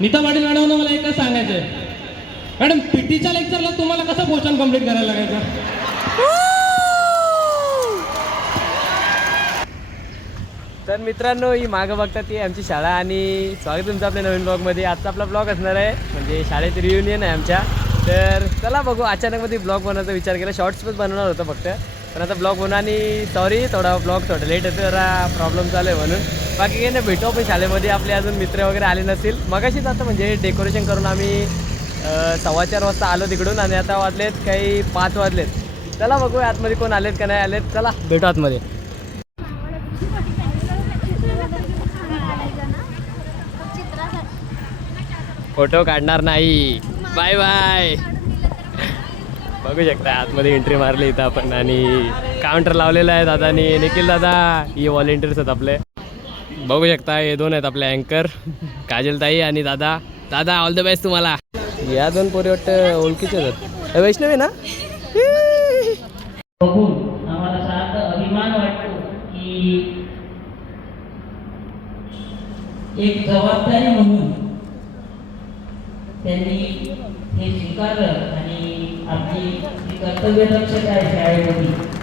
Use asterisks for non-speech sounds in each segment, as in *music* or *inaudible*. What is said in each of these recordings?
Nita Patil madam मला एकच सांगायचं आहे मॅडम पीटीच्या लेक्चरला तुम्हाला कसं पोषण कंप्लीट करायला लागायचं? तर मित्रांनो ही मागं बघतात ती आमची शाळा आणि स्वागत तुमचं आपल्या नवीन ब्लॉगमध्ये आजचा आपला ब्लॉग असणार आहे म्हणजे शाळेत रियुनियन आहे आमच्या. तर चला बघू अचानकमध्ये ब्लॉग बनवायचा विचार केला. शॉर्ट्स पण बनवणार होतं फक्त. पण आता ब्लॉग बनवा आणि सॉरी थोडा ब्लॉग थोडा लेट होतो जरा प्रॉब्लेम चालू आहे म्हणून. बाकी काही नाही भेटू आपण शाळेमध्ये. आपले अजून मित्र वगैरे आले नसतील. मगाशीच आता म्हणजे डेकोरेशन करून आम्ही सव्वा चार वाजता आलो तिकडून आणि आता वाजलेत काही पाच वाजलेत. चला बघू आतमध्ये कोण आलेत का नाही आलेत. चला. भेटू आतमध्ये. फोटो काढणार नाही. Bye bye. बघू शकता आतमध्ये एंट्री मारली इथं आपण आणि काउंटर लावलेलं आहे दादानी. निखिल दादा हे व्हॉलेंटियर्स आहेत आपले. बघू शकता हे दोन आहेत आपले अँकर काजलताई आणि दादा. दादा ऑल द बेस्ट तुम्हाला. या दोन पोरी वाटतं ओळखीचे आहेत. वैष्णवी ना? बघून आम्हाला सार्थ अभिमान वाटतो की एक जबाबदारी म्हणून त्यांनी हे स्वीकारलं आणि आपली कर्तव्य दक्षता आहे शाळेमध्ये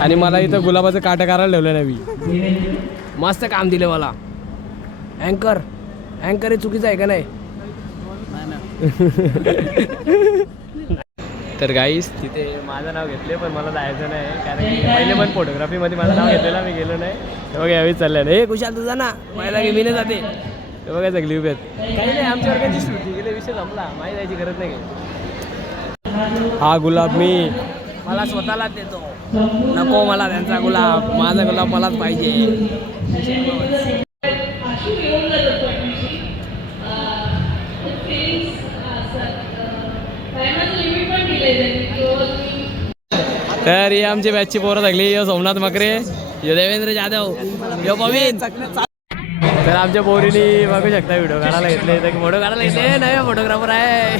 आणि मला इथं गुलाबाचं काटा करायला ठेवलं विनंती मस्त काम दिलं मला. अँकर अँकर हे चुकीचं आहे का नाही? *laughs* तर गाईस तिथे माझं नाव घेतले पण मला जायचं नाही. कारण पहिले पण फोटोग्राफीमध्ये माझं नाव घेतलेलं मी गेलो नाही. ते बघा यावेळी चाललं नाही हे कुशाल तुझा ना. की मी नाही जाते. ते बघा सगळी उभे आहेत. काही नाही आमच्या वर्गाची श्रुती गेले विषय संपला. माहीत जायची गरज नाही. हा गुलाब मी. मला स्वतःलाच देतो. नको मला त्यांचा गुलाब. माझा गुलाब मलाच पाहिजे. तर ही आमची बॅचची पोरं लागली यो सोमनाथ मकरे यो देवेंद्र जाधव यो पवीन. तर आमच्या पोरीनी बघू शकता व्हिडिओ काढायला घेतले. तर फोटो काढायला घेतले. नाही फोटोग्राफर आहे.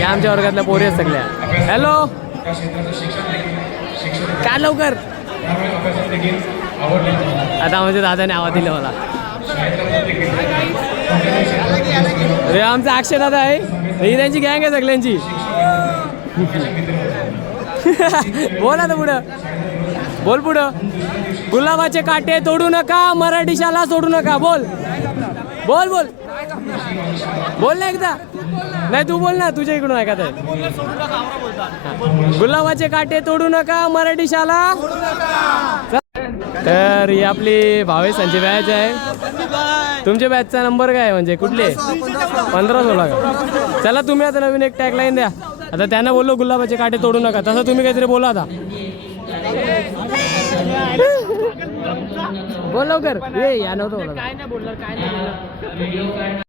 या आमच्या वर्गातल्या पोरी आहेत सगळ्या. हॅलो काय लवकर? आता म्हणजे दादाने आवाज दिला मला. अरे आमचा अक्षय दादा आहे. ही त्यांची गँग आहे सगळ्यांची. *laughs* बोल आता पुढं. बोल पुढं. गुलाबाचे काटे तोडू नका मराठी शाला सोडू नका. बोल. बोल बोल. बोल ना एकदा. नाही तू बोल ना तुझ्या इकडून ऐकत आहे गुलाबाचे काटे तोडू नका मराठी शाला. तर ही आपली भावेशांची बॅच आहे. तुमच्या बॅचचा नंबर काय आहे म्हणजे कुठले? पंधरा सोळा का? चला तुम्ही आता नवीन एक टॅग लाईन द्या. आता त्यांना बोललो गुलाबाचे काटे तोडू नका. तसं तुम्ही काहीतरी बोला आता. बोल लवकर. ये या नव्हतं काय नाही बोलणार काय नाही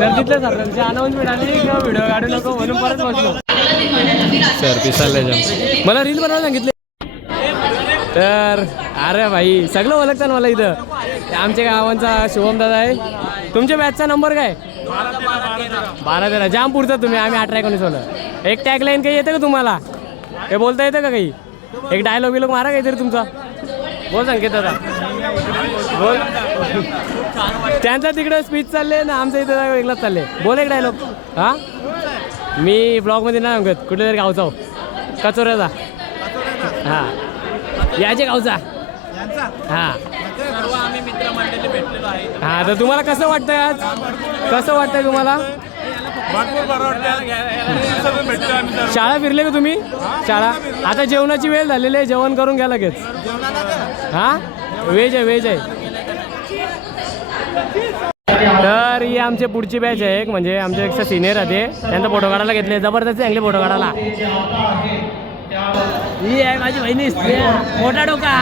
तर तिथले सर त्यांची अनाऊन्समेंट आली किंवा व्हिडिओ काढू नको म्हणून परत बसलो. सर पिसाले जाम मला रील बनवायला सांगितले. तर अरे भाई सगळं ओळखतं ना मला इथं. आमच्या गावांचा शुभम दादा आहे. तुमच्या बॅचचा नंबर काय? बारा तेरा. जाम पुढचा तुम्ही आम्ही अठरा एकोणीस होलं एक टॅग लाईन काही येतं का तुम्हाला? हे बोलता येतं का काही? एक डायलॉग बिलॉग मारा काहीतरी तुमचा. बोल संकेत दादा. बोल. त्यांचा तिकडे स्पीच चालले ना आमच्या इथं वेगळाच चालले. बोल एक डायलॉग हा? मी ब्लॉगमध्ये नाही सांगत. कुठल्या तरी गावचा हो. कचोऱ्याचा. हां. याचे गावचा. हां. हा तर तुम्हाला कसं वाटतंय आज? कसं वाटतंय तुम्हाला? शाळा फिरले का तुम्ही? शाळा? आता जेवणाची वेळ झालेली आहे. जेवण करून घ्या लगेच. हा? व्हेज आहे व्हेज आहे. तर ही आमचे पुढची बॅच आहे एक म्हणजे आमचे एक सिनियर आहे त्यांचा फोटो काढायला घेतले जबरदस्त चांगले फोटो काढायला. ही आहे माझी बहिणी मोठा डोका.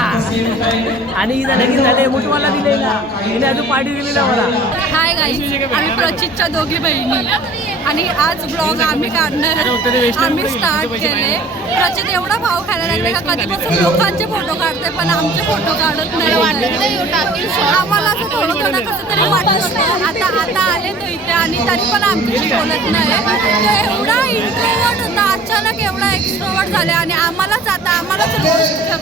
आणि हिला लगीन झाले मुठवाला दिले ना हिने अजून पार्टी दिली ना मला. हाय गाईज आम्ही प्रचितच्या दोघी बहिणी. आणि आज ब्लॉग आम्ही काढणार आम्ही स्टार्ट केले. प्रचित एवढा भाव खायला लागले का? कधीपासून लोकांचे फोटो काढते पण आमचे फोटो काढत नाही. आम्हाला असं थोडं थोडं कसं तरी वाटत आता आता आले तो इथे आणि तरी पण आमच्याशी बोलत नाही. तो एवढा इंट्रोवर्ट होता. अचानक एवढा एक्स्ट्रोवर्ट झाले आणि आम्हालाच आता आम्हालाच रोस्ट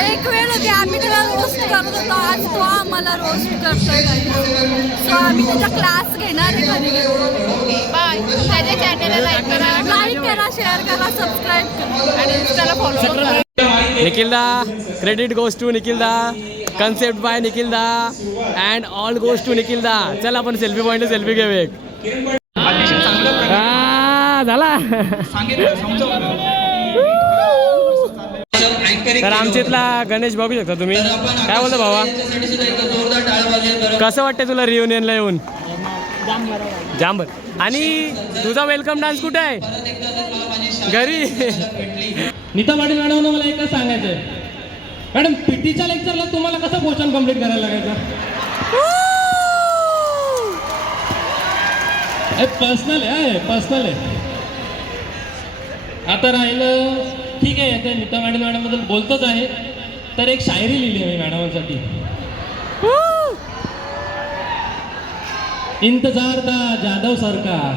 एक वेळ होती आम्ही त्याला रोस्ट करत होतो. आज तो आम्हाला रोस्ट करतोय. सो आम्ही त्याचा क्लास घेणार आहे घरी. बाय त्याच्या चॅनलला लाईक करा. लाईक करा शेअर करा सबस्क्राईब करा. आणि इंस्टाला फॉलो करा. निखिल दा क्रेडिट गोज टू निखिल दा concept by Nikhil da and all goes to Nikhil da चल आपण सेल्फी पॉईंट सेल्फी घेऊ एक झाला. तर आमच्या इथला गणेश बघू शकता तुम्ही. काय बोलतो भावा? कसं वाटतं तुला रियुनियनला येऊन? जांबर आणि तुझा वेलकम डान्स कुठे आहे? घरी. नीता पाटील मॅडमनं मला एकच सांगायचं आहे. मॅडम पीटीच्या लेक्चरला तुम्हाला कसं पोर्शन कंप्लीट करायला लागायचं? पर्सनल आहे पर्सनल आहे. आता राहिलं ठीक आहे आता नीता मॅडम मॅडमबद्दल बोलतोच आहे तर एक शायरी लिहिली आहे मी मॅडमांसाठी. इंतजार था जाधव सरकार.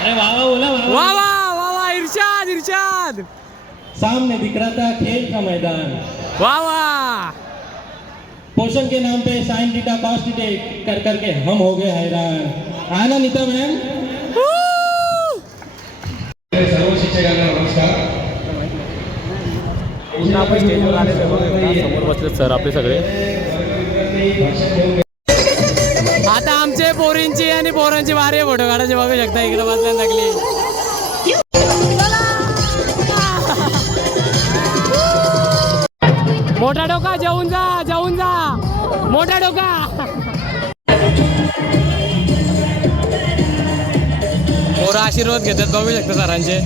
अरे वा वा बोला वा वा. वा वा वा वा इर्षाद इर्षाद सामने दिख रहा था खेल का मैदान. वा वा. पोषण के नाम पे साइन टीटा कॉस टीटे कर करके हम हो गए हैरान. आना नीता मैम सर्व शिक्षकांना नमस्कार. सर आपले सगळे. आता आमचे पोरींची आणि पोरांची वारे फोटो काढायचे बघू शकता इकडे बसल्या लागली मोठा डोका जेवून जा जेवून जा. मोठा डोका. पोरं आशीर्वाद घेतात बघू शकता सरांचे.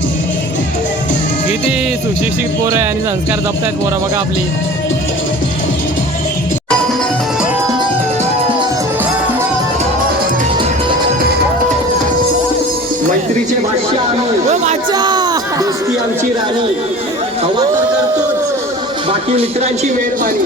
किती सुशिक्षित पोरं आहे आणि संस्कार जपतायत पोरं बघा आपली. मैत्रीचे भाष्य आम्ही आमची राणी. हवा तर करतोच. बाकी मित्रांची मेहरबानी.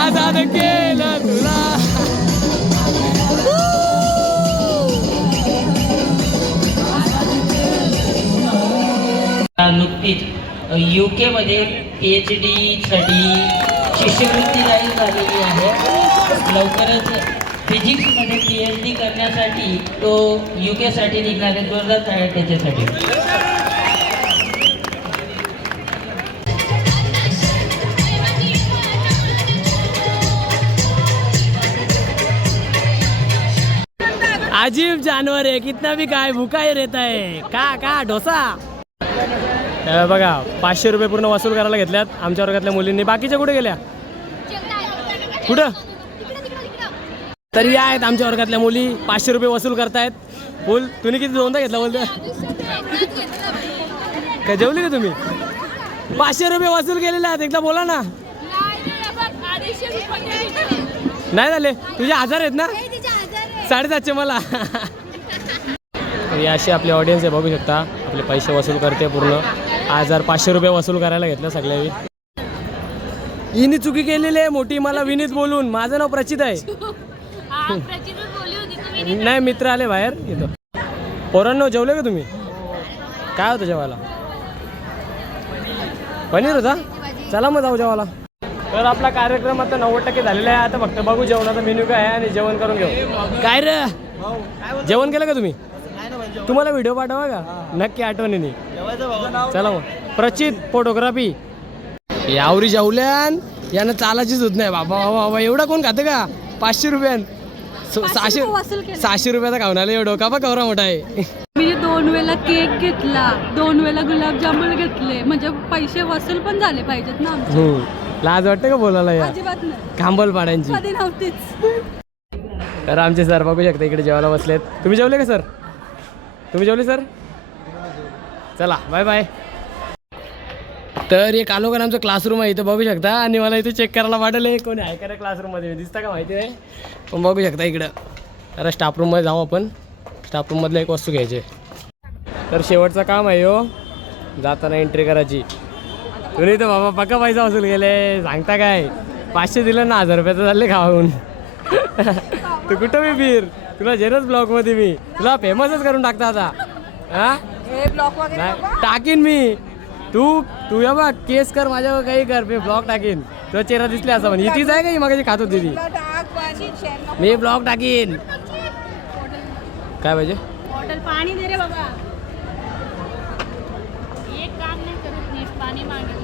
आजाद केलं तुला. नुकतीच यू केमध्ये पी एच डीसाठी शिष्यवृत्ती जाहीर झालेली आहे. लवकरच फिजिक्समध्ये पी एच डी करण्यासाठी तो यू केसाठी निघणार आहे. जोरदार आहे त्याच्यासाठी. अजीब जानवर आहे कितना भी काय भूका ही रहता है. का का डोसा? हे बघा पाचशे रुपये पूर्ण वसूल करायला घेतल्यात आमच्या वर्गातल्या मुलींनी. बाकीच्या कुठे गेल्या? कुठं? तरी आहेत आमच्या वर्गातल्या मुली. पाचशे रुपये वसूल करतायत. बोल तुम्ही किती दोनदा घेतला बोलतो काय जेवली का तुम्ही? पाचशे रुपये वसूल केलेले आहेत. एकदा बोला ना. नाही झाले. तुझे हजार आहेत ना? साडेसातशे मला. ही अशी आपली ऑडियन्स आहे बघू शकता. आपले पैसे वसूल करते पूर्ण. हजार पाचशे रुपये वसूल करायला घेतलं सगळ्यांनी हिने चुकी केलेली आहे मोठी. मला विनीत बोलून. माझं नाव प्रचित आहे. नाही मित्र आले बाहेर. इथं. पोरांनो जेवले का तुम्ही? काय होतं जेवायला? पनीर होता? चला मग जाऊ जेवायला. तर आपला कार्यक्रम आता नव्वद टक्के झालेला आहे. आता फक्त बघू जेवणाचा मेन्यू काय आहे आणि जेवण करून घेऊ. काय रे? जेवण केलं का तुम्ही? तुम्हाला व्हिडिओ पाठवा का? नक्की आठवणीने. चला मग. प्रचित फोटोग्राफी. यावरी जेवल्यान यानं चालायचीच होत नाही. बाबा बाबा बाबा एवढा कोण खातं का? पाचशे रुपयान. सहाशे. सहाशे रुपयाचा खाऊन आले. एवढं का बा कवरा मोठा आहे. मी दोन वेळेला केक घेतला. दोन वेळेला गुलाबजामुन घेतले. म्हणजे पैसे वसूल पण झाले पाहिजेत ना. लाज वाटतं का बोलायला या अजिबात नाही. खांबल पाड्यांची कधी नव्हतीच. तर आमचे सर बघू शकता इकडे जेवायला बसलेत. तुम्ही जेवले का सर? तुम्ही जेवले सर? चला बाय बाय तर एक आलोकर आमचं क्लासरूम आहे इथं बघू शकता. आणि मला इथे चेक करायला वाटलं कोणी आहे? का रे क्लासरूममध्ये दिसतं का माहिती नाही? पण बघू शकता इकडं. तर स्टाफरूममध्ये जाऊ आपण. स्टाफरूममधलं एक वस्तू घ्यायची. तर शेवटचं काम आहे हो. जाताना एंट्री करायची. तुम्ही तर बाबा पक्का पैसा वसूल केले. सांगता काय? पाचशे दिलं ना हजार रुपयाचं चालले खाऊन. तू कुठं मी फिर? तुला जेरच ब्लॉगमध्ये मी. तुला फेमसच करून टाकता आता. हा? टाकीन मी. तू तू या बघ केस कर माझ्यावर काही कर. मी ब्लॉग टाकीन. तुझा चेहरा दिसले असं पण इथीच आहे का मागाची खात होती ती? मी ब्लॉग टाकीन. काय पाहिजे? बॉटल पाणी दे रे बाबा. एक काम नाही करत नीट पाणी देत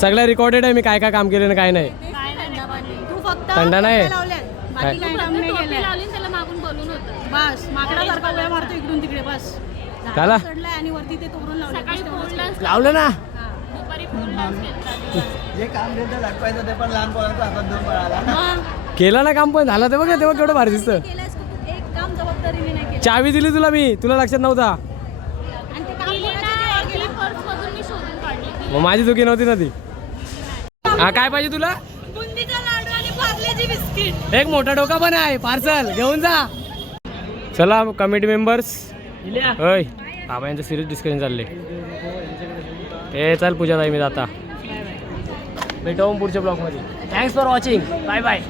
सगळं रेकॉर्डेड आहे मी काय काय काम केलं आणि काय नाही. काय नाही. थंडा पाणी तू फक्त थंडा नाही लावल्यात. बाकी काम लावली आणि त्याला मागून बोलून होतं बस माकडासारखा वेळ मारतो इकडून तिकडे बस. झाला? झाडावर चढलाय आणि वरती ते तोरण लावलं. सकाळी फुल डान्स लावलं ना. दुपारी फुल डान्स केला केलं ना काम पण झालं ते बघ ना तेव्हा केवढं भारी दिसतं. एक काम जबाबदारीने नाही केलं. चावी दिली तुला मी तुला लक्षात नव्हता. आणि ते काम दिली कोणाच्या जीवावर ना पर्स मधून मी शोधून काढली. ती मग माझी चुकी नव्हती ना ती. हा काय पाहिजे तुला? एक मोठा डोका पण आहे पार्सल. घेऊन जा. चला कमिटी मेंबर्स होय. बाबा यांचं सिरियस डिस्कशन चालले ए चल पूजा ताई मी जाता. भेटू पुढच्या ब्लॉगमध्ये thanks for watching bye bye